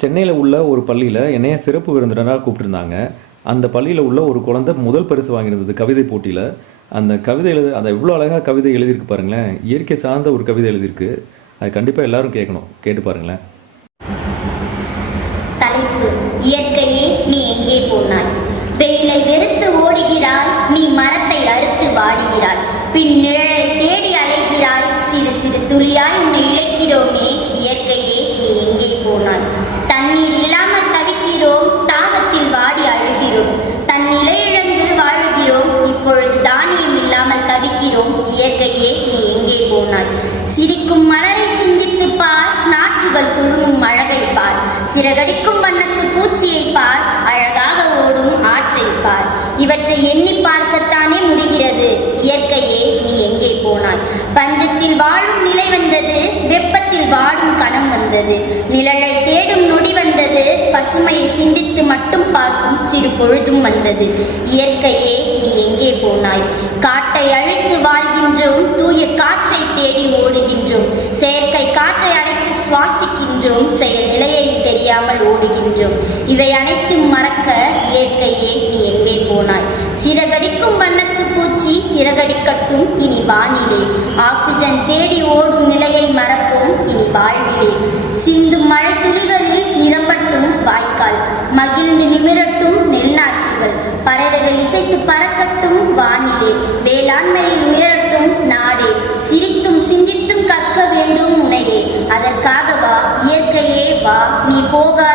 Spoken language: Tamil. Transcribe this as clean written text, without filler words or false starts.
சென்னையில் உள்ள ஒரு பள்ளியில் என்னைய சிறப்பு விருந்தினராக கூப்பிட்டுருந்தாங்க. அந்த பள்ளியில் உள்ள ஒரு குழந்தை முதல் பரிசு வாங்கியிருந்தது கவிதை போட்டியில். அந்த கவிதை அதை எவ்வளோ அழகாக கவிதை எழுதியிருக்கு பாருங்களேன். இயற்கை சார்ந்த ஒரு கவிதை எழுதியிருக்கு. அது கண்டிப்பாக எல்லாரும் கேட்கணும், கேட்டு பாருங்களேன். தலைப்பு: இயற்கையே நீ எங்கே போனாய்? வெயிலை வெறுத்து ஓடுகிறாய், நீ மரத்தை அறுத்து வாடுகிறாய், பின் நிழலை தேடி அலைகிறாய், சிறு சிறு துளியாய் உன்னை இழைக்கிறோமே, இயற்கையே நீ எங்கே போனாய்? தண்ணீர் இல்லாமல் தவிக்கிறோம், தாகத்தில் வாடி அழுகிறோம், தன்னிலை இழந்து வாழுகிறோம், இப்பொழுது தானியம் இல்லாமல் தவிக்கிறோம், இயற்கையே நீ எங்கே போனாய்? சிரிக்கும் மலரை சிந்தித்து பார், நாற்றுகள் குழுமும் அழகை பார், சிறகடிக்கும் வண்ணத்து பூச்சியை பார், அழகாக ஓடும் ஆற்றை பார், இவற்றை எண்ணி பார்க்கத்தானே முடிகிறது, இயற்கையே நீ எங்கே போனாய்? பஞ்சத்தில் வாழும் நிலை வந்தது, வெப்பத்தில் வாடும் கணம் வந்தது, நிழலை தேடும் நொடி வந்தது, பசுமையை சிந்தித்து மட்டும் பார்க்கும் சிறு பொழுதும் வந்தது, இயற்கையே நீ எங்கே போனாய்? காட்டை அழித்து வாழ்கின்றோம், தூய காற்றை தேடி ஓடுகின்றோம், செயற்கை காற்றை அடைத்து சுவாசிக்கின்றோம், செயல் நிலையை தெரியாமல் ஓடுகின்றோம், இவை அனைத்தும் மறக்க இயற்கையே நீ எங்கே போனாய்? சிறகடிக்கும் வண்ணத்து பூச்சி சிறகடிக்கட்டும் இனி வானிலே, ஆக்சிஜன் தேடி ஓடும் நிலையை மறப்போம் இனி வாழ்விலே, சிந்தும் மழை துளிகளில் நிரம்பட்டும் வாய்க்கால், மகிழ்ந்து நிமிரட்டும் நெல்நாற்றுகள், பறவைகள் இசைத்து பறக்கட்டும் வானிலே, வேளாண்மையில் உயரட்டும் நாடே, சிரித்தும் சிந்தித்தும் கற்க வேண்டும் உன்னையே, அதற்காக வா இயற்கையே வா, நீ போகா